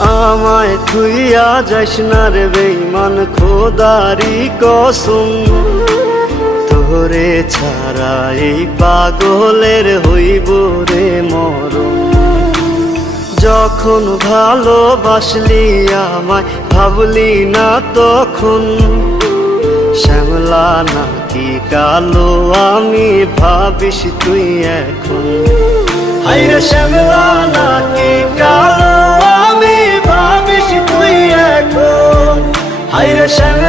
আমায় থুইয়া যাস না রে বেঈমান, খোদারি কসম। তোরে ছাড়া এই পাগলের হইব রে মরণ। যখন ভালোবাসলি আমায় ভাবলি না তখন, শ্যামলা নাকি কালো আমি ভাবিস তুই এখন। হায়রে শ্যামলা নাকি কালো আমি ভাবিস তুই এখন। হায়রে শ্যামলা